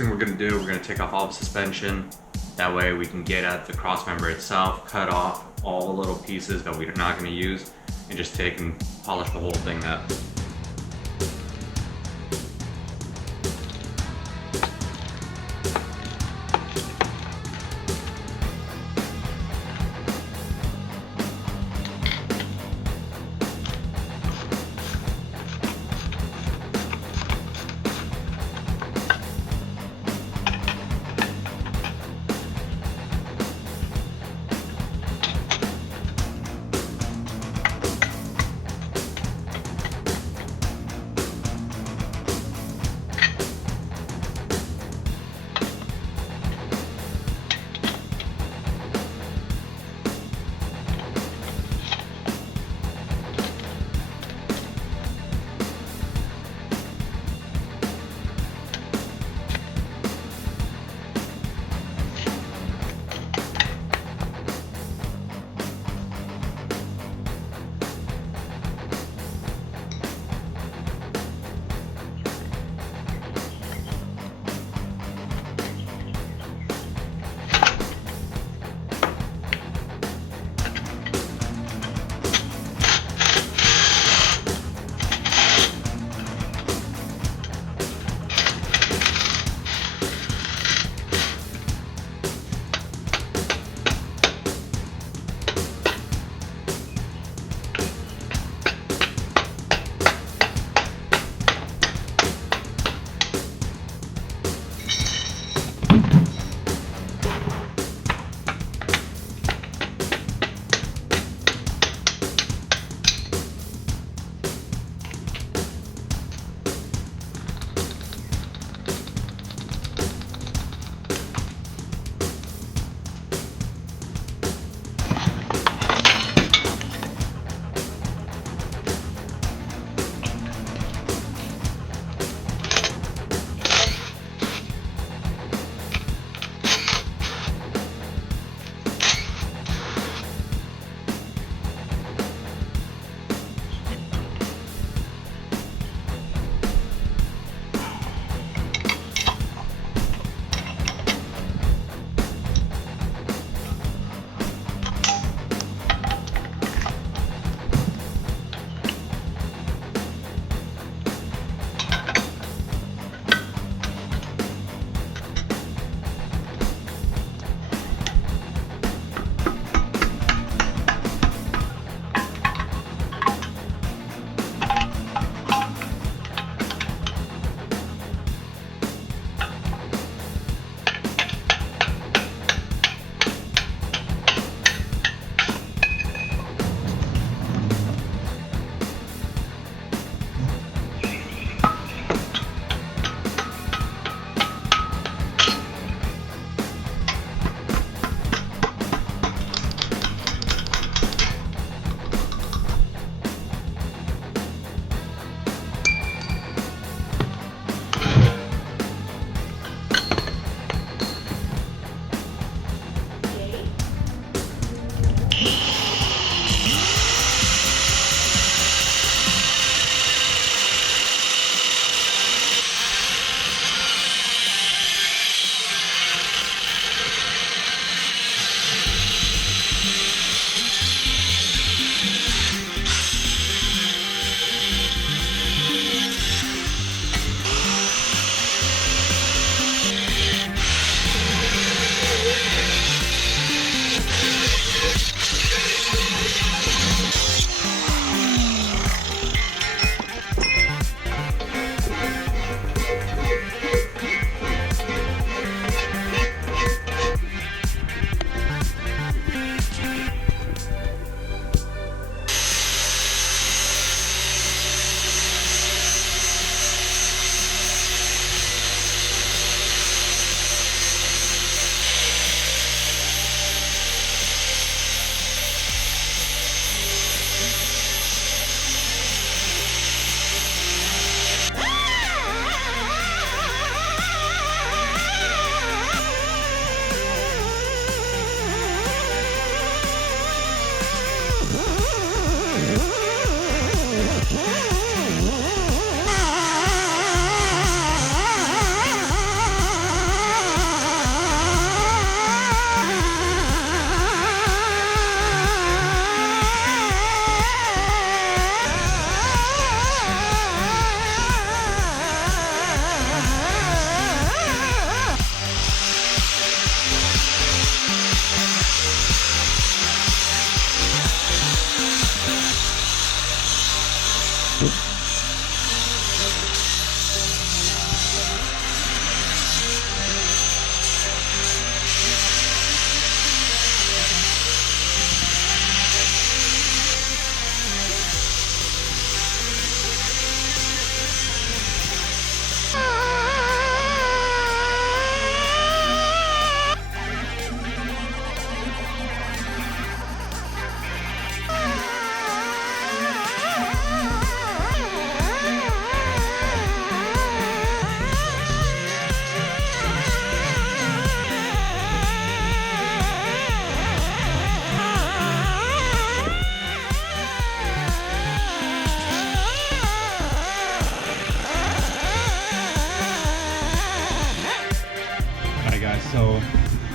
thing we're gonna do, we're gonna take off all the suspension. That way we can get at the cross member itself, cut off all the little pieces that we're not gonna use, and just take and polish the whole thing up.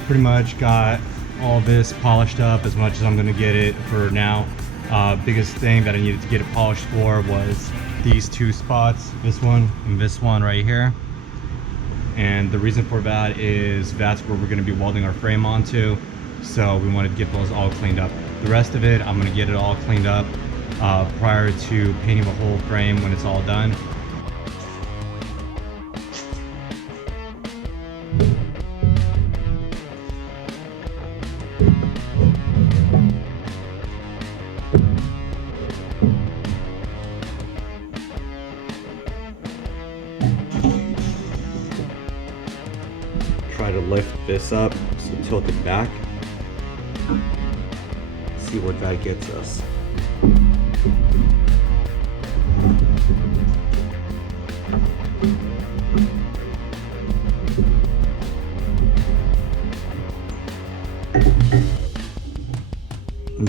pretty much got all this polished up as much as I'm gonna get it for now. Biggest thing that I needed to get it polished for was these two spots, this one and this one right here. And the reason for that is that's where we're gonna be welding our frame onto. So we wanted to get those all cleaned up. The rest of it, I'm gonna get it all cleaned up prior to painting the whole frame when it's all done. Try to lift this up, so tilt it back. See what that gets us.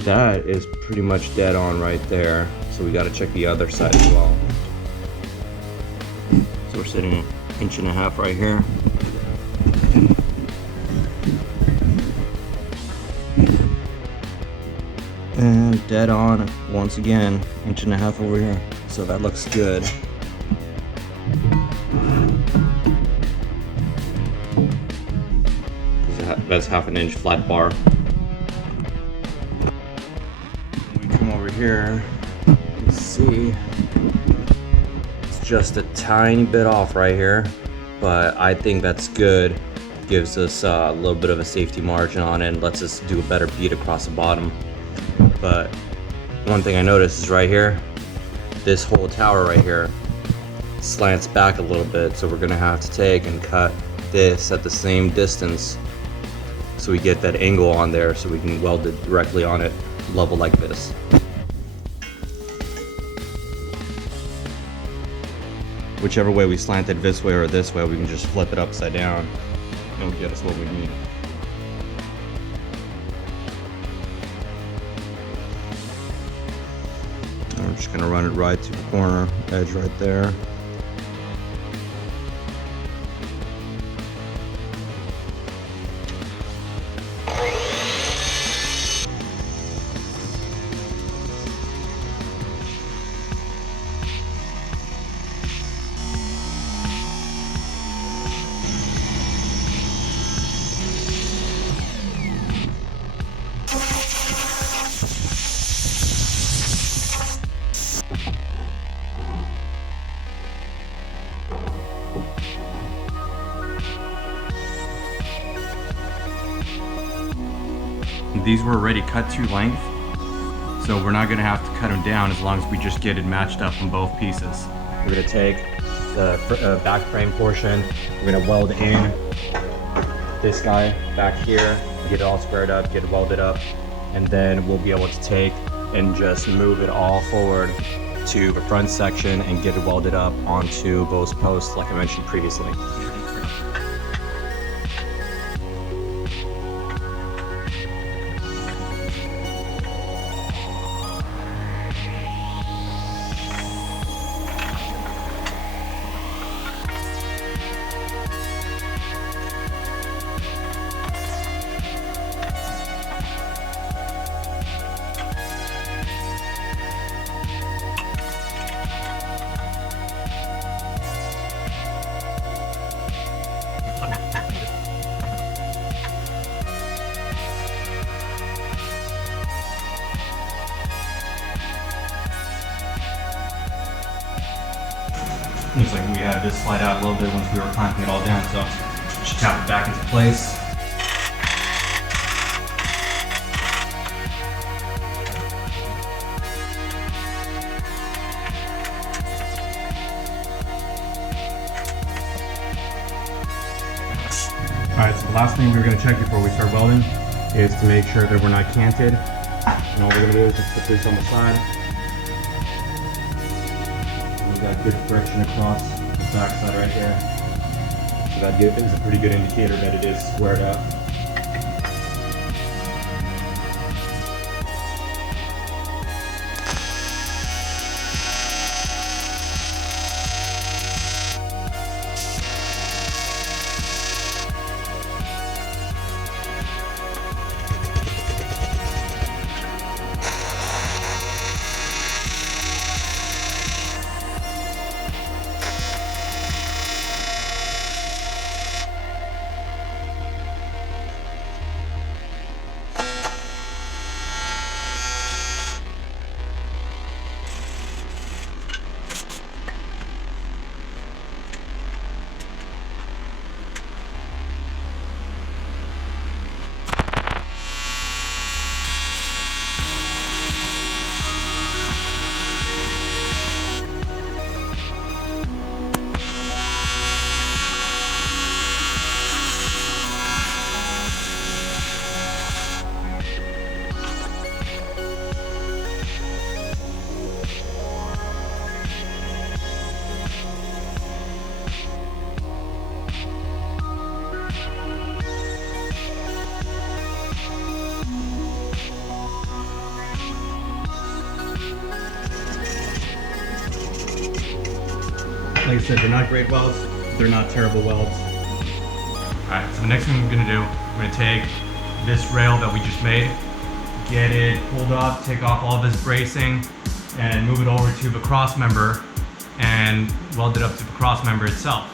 That is pretty much dead on right there. So we got to check the other side as well. So we're sitting 1.5 inches right here. And dead on once again, 1.5 inches over here. So that looks good. That's 1/2 inch flat bar. We come over here, you can see it's just a tiny bit off right here, but I think that's good. Gives us a little bit of a safety margin on it and lets us do a better beat across the bottom. But one thing I noticed is right here, this whole tower right here slants back a little bit, so we're gonna have to take and cut this at the same distance so we get that angle on there so we can weld it directly on it, level like this. Whichever way we slant it, this way or this way, we can just flip it upside down and it'll get us what we need. And we're just gonna run it right to the corner edge right there. These were already cut to length, so we're not gonna have to cut them down as long as we just get it matched up on both pieces. We're gonna take the back frame portion, we're gonna weld in this guy back here, get it all squared up, get it welded up, and then we'll be able to take and just move it all forward to the front section and get it welded up onto those posts like I mentioned previously. Looks like we had this slide out a little bit once we were clamping it all down, so just tap it back into place. Alright, so the last thing we're going to check before we start welding is to make sure that we're not canted. And all we're going to do is just put this on the side. We got good friction across the back side right here. So that is a pretty good indicator that it is squared up. Like I said, they're not great welds, they're not terrible welds. Alright, so the next thing we're gonna do, we're gonna take this rail that we just made, get it pulled up, take off all of this bracing, and move it over to the cross member and weld it up to the cross member itself.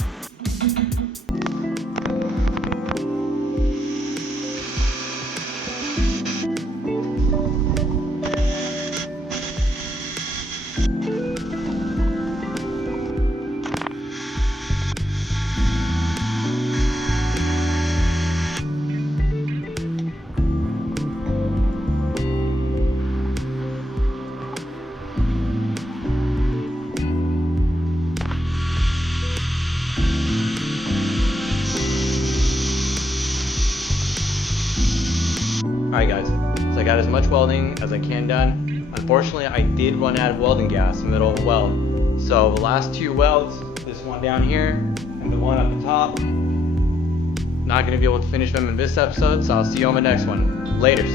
Alright guys, so I got as much welding as I can done. Unfortunately, I did run out of welding gas in the middle of the weld. So the last 2 welds, this one down here and the one up the top, not going to be able to finish them in this episode, so I'll see you on the next one. Laters.